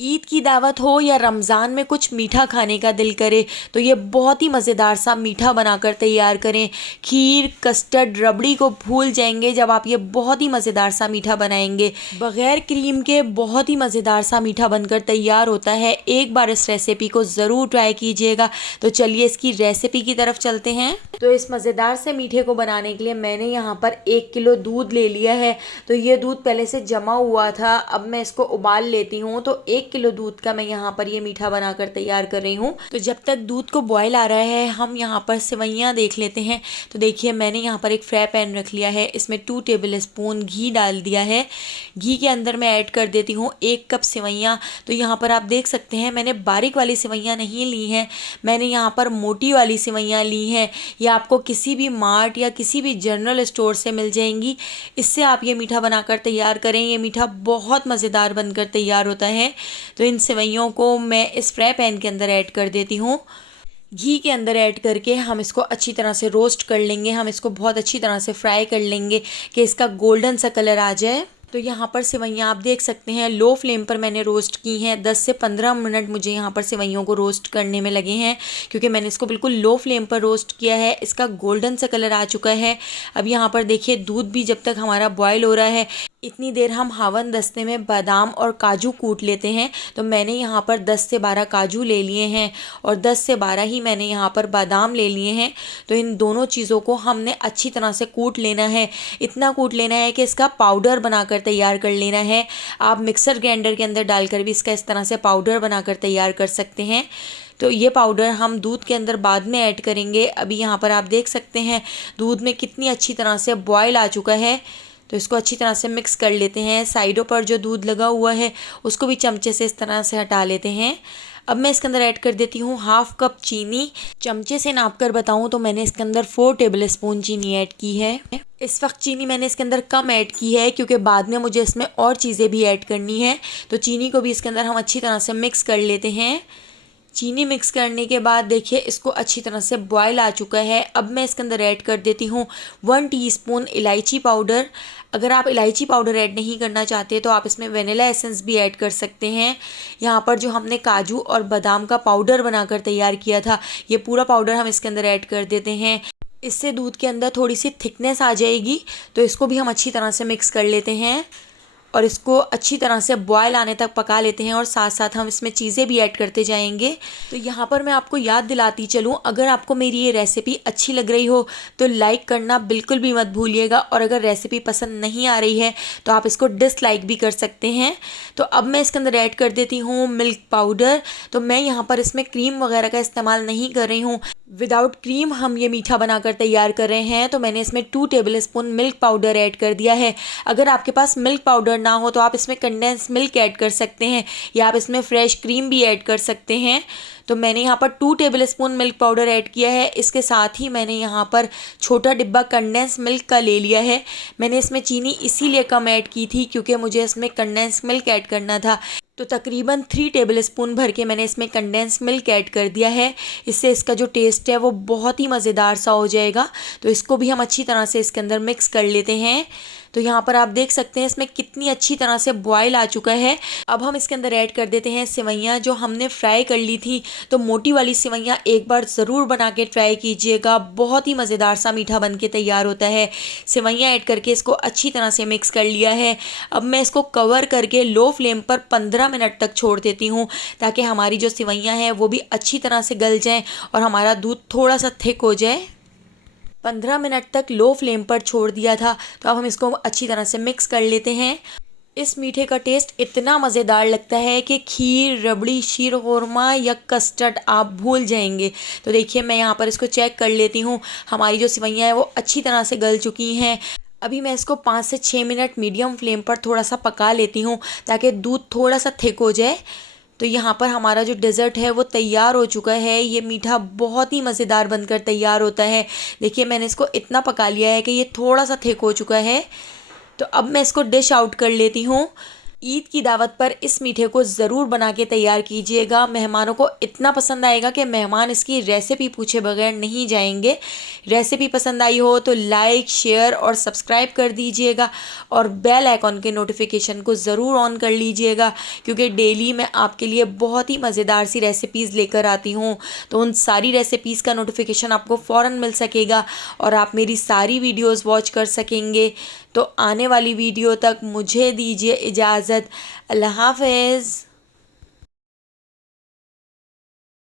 ईद की दावत हो या रमज़ान में कुछ मीठा खाने का दिल करे तो ये बहुत ही मज़ेदार सा मीठा बनाकर तैयार करें। खीर, कस्टर्ड, रबड़ी को भूल जाएंगे जब आप ये बहुत ही मज़ेदार सा मीठा बनाएंगे। बग़ैर क्रीम के बहुत ही मज़ेदार सा मीठा बनकर तैयार होता है। एक बार इस रेसिपी को ज़रूर ट्राई कीजिएगा। तो चलिए इसकी रेसिपी की तरफ चलते हैं। तो इस मज़ेदार से मीठे को बनाने के लिए मैंने यहाँ पर 1 किलो दूध ले लिया है। तो ये दूध पहले से जमा हुआ था, अब मैं इसको उबाल लेती हूँ। तो 1 किलो दूध का मैं यहाँ पर ये मीठा बनाकर तैयार कर रही हूँ। तो जब तक दूध को बॉयल आ रहा है हम यहाँ पर सेवइयाँ देख लेते हैं। तो देखिए मैंने यहाँ पर एक फ्राई पैन रख लिया है, इसमें 2 टेबल स्पून घी डाल दिया है। घी के अंदर मैं ऐड कर देती हूँ 1 कप सेवइयाँ। तो यहाँ पर आप देख सकते हैं मैंने बारीक वाली सेवइयाँ नहीं ली हैं, मैंने यहाँ पर मोटी वाली सेवइयाँ ली हैं। ये आपको किसी भी मार्ट या किसी भी जनरल स्टोर से मिल जाएंगी। इससे आप ये मीठा बनाकर तैयार करें, ये मीठा बहुत मज़ेदार बनकर तैयार होता है। तो इन सेवइयों को मैं इस फ्राई पैन के अंदर ऐड कर देती हूँ। घी के अंदर ऐड करके हम इसको अच्छी तरह से रोस्ट कर लेंगे। हम इसको बहुत अच्छी तरह से फ्राई कर लेंगे कि इसका गोल्डन सा कलर आ जाए। तो यहाँ पर सेवइयाँ आप देख सकते हैं लो फ्लेम पर मैंने रोस्ट की हैं। 10 से 15 मिनट मुझे यहाँ पर सेवइयों को रोस्ट करने में लगे हैं, क्योंकि मैंने इसको बिल्कुल लो फ्लेम पर रोस्ट किया है। इसका गोल्डन सा कलर आ चुका है। अब यहाँ पर देखिए दूध भी जब तक हमारा बॉयल हो रहा है इतनी देर हम हावन दस्ते में बादाम और काजू कूट लेते हैं। तो मैंने यहाँ पर 10 से 12 काजू ले लिए हैं और 10 से 12 ही मैंने यहाँ पर बादाम ले लिए हैं। तो इन दोनों चीज़ों को हमने अच्छी तरह से कूट लेना है। इतना कूट लेना है कि इसका पाउडर बनाकर तैयार कर लेना है। आप मिक्सर ग्राइंडर के अंदर डालकर भी इसका इस तरह से पाउडर बनाकर तैयार कर सकते हैं। तो ये पाउडर हम दूध के अंदर बाद में ऐड करेंगे। अभी यहाँ पर आप देख सकते हैं दूध में कितनी अच्छी तरह से बॉयल आ चुका है। तो इसको अच्छी तरह से मिक्स कर लेते हैं। साइडों पर जो दूध लगा हुआ है उसको भी चमचे से इस तरह से हटा लेते हैं। अब मैं इसके अंदर ऐड कर देती हूँ 1/2 कप चीनी। चमचे से नाप कर बताऊँ तो मैंने इसके अंदर 4 टेबल स्पून चीनी ऐड की है। इस वक्त चीनी मैंने इसके अंदर कम ऐड की है क्योंकि बाद में मुझे इसमें और चीज़ें भी ऐड करनी है। तो चीनी को भी इसके अंदर हम अच्छी तरह से मिक्स कर लेते हैं। चीनी मिक्स करने के बाद देखिए इसको अच्छी तरह से बॉयल आ चुका है। अब मैं इसके अंदर ऐड कर देती हूँ 1 टीस्पून इलायची पाउडर। अगर आप इलायची पाउडर ऐड नहीं करना चाहते तो आप इसमें वेनिला एसेंस भी ऐड कर सकते हैं। यहाँ पर जो हमने काजू और बादाम का पाउडर बनाकर तैयार किया था ये पूरा पाउडर हम इसके अंदर ऐड कर देते हैं। इससे दूध के अंदर थोड़ी सी थिकनेस आ जाएगी। तो इसको भी हम अच्छी तरह से मिक्स कर लेते हैं और इसको अच्छी तरह से बॉयल आने तक पका लेते हैं और साथ साथ हम इसमें चीज़ें भी ऐड करते जाएंगे। तो यहाँ पर मैं आपको याद दिलाती चलूँ, अगर आपको मेरी ये रेसिपी अच्छी लग रही हो तो लाइक करना बिल्कुल भी मत भूलिएगा, और अगर रेसिपी पसंद नहीं आ रही है तो आप इसको डिसलाइक भी कर सकते हैं। तो अब मैं इसके अंदर ऐड कर देती हूँ मिल्क पाउडर। तो मैं यहाँ पर इसमें क्रीम वगैरह का इस्तेमाल नहीं कर रही हूँ, विदाउट क्रीम हम ये मीठा बनाकर तैयार कर रहे हैं। तो मैंने इसमें 2 table spoon milk powder add कर दिया है। अगर आपके पास मिल्क पाउडर ना हो तो आप इसमें कंडेंस मिल्क ऐड कर सकते हैं या आप इसमें फ्रेश क्रीम भी ऐड कर सकते हैं। तो मैंने यहाँ पर 2 table spoon milk powder add किया है। इसके साथ ही मैंने यहाँ पर छोटा डिब्बा कंडेंस मिल्क का ले लिया है। मैंने इसमें चीनी इसीलिए कम ऐड की थी क्योंकि मुझे इसमें कंडेंस मिल्क ऐड करना था। तो तकरीबन 3 टेबल स्पून भर के मैंने इसमें कंडेंस मिल्क ऐड कर दिया है। इससे इसका जो टेस्ट है वो बहुत ही मज़ेदार सा हो जाएगा। तो इसको भी हम अच्छी तरह से इसके अंदर मिक्स कर लेते हैं। तो यहाँ पर आप देख सकते हैं इसमें कितनी अच्छी तरह से बॉयल आ चुका है। अब हम इसके अंदर ऐड कर देते हैं सेवइयाँ जो हमने फ्राई कर ली थी। तो मोटी वाली सेवइयाँ एक बार ज़रूर बना के ट्राई कीजिएगा, बहुत ही मज़ेदार सा मीठा बन के तैयार होता है। सेवइयाँ ऐड करके इसको अच्छी तरह से मिक्स कर लिया है। अब मैं इसको कवर करके लो फ्लेम पर 15 मिनट तक छोड़ देती हूँ ताकि हमारी जो सेवइयाँ हैं वो भी अच्छी तरह से गल जाएँ और हमारा दूध थोड़ा सा थिक हो जाए। 15 मिनट तक लो फ्लेम पर छोड़ दिया था। तो अब हम इसको अच्छी तरह से मिक्स कर लेते हैं। इस मीठे का टेस्ट इतना मज़ेदार लगता है कि खीर, रबड़ी, शीरखुरमा या कस्टर्ड आप भूल जाएंगे। तो देखिए मैं यहाँ पर इसको चेक कर लेती हूँ, हमारी जो सेवइयाँ हैं वो अच्छी तरह से गल चुकी हैं। अभी मैं इसको 5 से 6 मिनट मीडियम फ्लेम पर थोड़ा सा पका लेती हूँ ताकि दूध थोड़ा सा थिक हो जाए। तो यहाँ पर हमारा जो डेज़र्ट है वो तैयार हो चुका है। ये मीठा बहुत ही मज़ेदार बनकर तैयार होता है। देखिए मैंने इसको इतना पका लिया है कि ये थोड़ा सा थिक हो चुका है। तो अब मैं इसको डिश आउट कर लेती हूँ। ईद की दावत पर इस मीठे को ज़रूर बना के तैयार कीजिएगा। मेहमानों को इतना पसंद आएगा कि मेहमान इसकी रेसिपी पूछे बगैर नहीं जाएंगे। रेसिपी पसंद आई हो तो लाइक, शेयर और सब्सक्राइब कर दीजिएगा और बेल आइकॉन के नोटिफिकेशन को ज़रूर ऑन कर लीजिएगा, क्योंकि डेली मैं आपके लिए बहुत ही मज़ेदार सी रेसिपीज़ लेकर आती हूँ। तो उन सारी रेसिपीज़ का नोटिफिकेशन आपको फ़ौरन मिल सकेगा और आप मेरी सारी वीडियोज़ वॉच कर सकेंगे। तो आने वाली वीडियो तक मुझे दीजिए इजाज़त। अल्लाह हाफ़िज़।